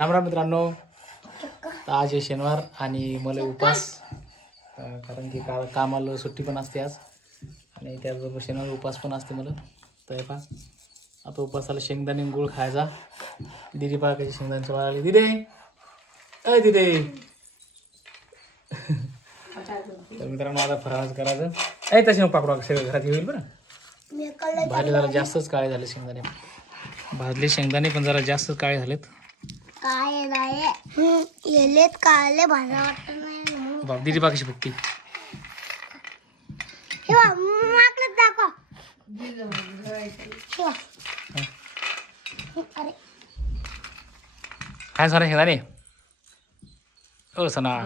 राम राम मित्रांनो, आज आहे शनिवार आणि मला उपास कारण की कामाला सुट्टी पण असते आज आणि त्याचबरोबर शनिवार उपास पण असते मला. तर पहा आता उपासाला शेंगदाणे गुळ खायचा. दिदी पहा कशी शेंगदाण्याची वाळ आली. दिदे अय दिदे. तर मित्रांनो आता फराळच करायचं. ऐ तसे पाकडा सगळं घरात येईल बरं. भाजले जरा जास्तच काळे झाले शेंगदाणे. भाजले शेंगदाणे पण जरा जास्तच काळे झालेत. काय येलेत काले भाजा वाटत नाही. बाप दिदी बा कशी फुकती. हे बघ माकलं दाखव. अरे काय झालं शेंगदाणे ओ सना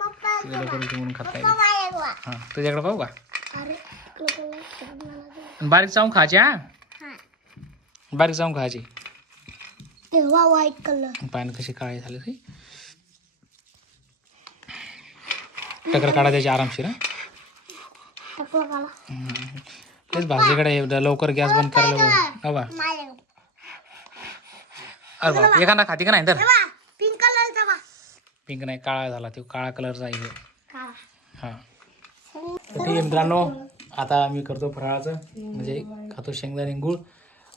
पप्पा तिला करून म्हणून खाता येईल. मायवा. हां तुझ्याकडे पाहू का. अरे बारीक चावून खायची. हा हा बारीक चावून खायची. तेव्हा व्हाईट कलर पान कशी काळे झाले रे. टकर काढा त्याची आरामशीर. टाकला काला तेच भाजीकडे लवकर गॅस बंद करायला हवा. मायवा. अरे बाप एखादा खाती का नाही तर पिंक कलरचा बा पिंक नाही काळा झाला तो काळा कलरचा आहे. काळा. हां तर ठीक आहे मित्रांनो, आता मी करतो फराळाचं म्हणजे खातो शेंगदाणे गुळ.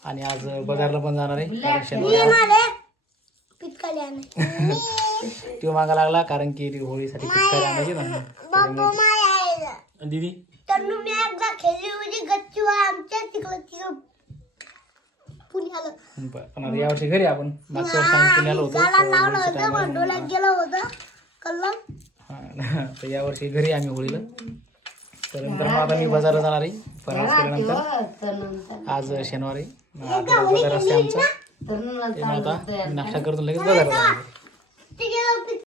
आणि आज बाजारला पण जाणार आहे कारण शनिवार पिचकारी आणायची. तो मागा लागला कारण की ती होळीसाठी पिचकारी आणायची ना. बाबा माय दीदी तर मी एकदा खेळली होती गच्चू आमच्या तिकडं पुण्याला. पण आता यावर्षी घरी आपण मागच्या वर्षी आम्ही पुण्याला होतो गाला लावलं होळीच्या होतं time ला. भांडोल्यात गेलं होतं कल्लम. हां तर यावर्षी घरी आम्ही होळीला. तर मित्रांनो आता मी बाजारला जाणार आहे फराळ केल्यानंतर. आज शनिवारी बाजार असते आमचा. त्यामुळे आता मी नाश्ता करतो लगेच बाजारला जाणार आहे.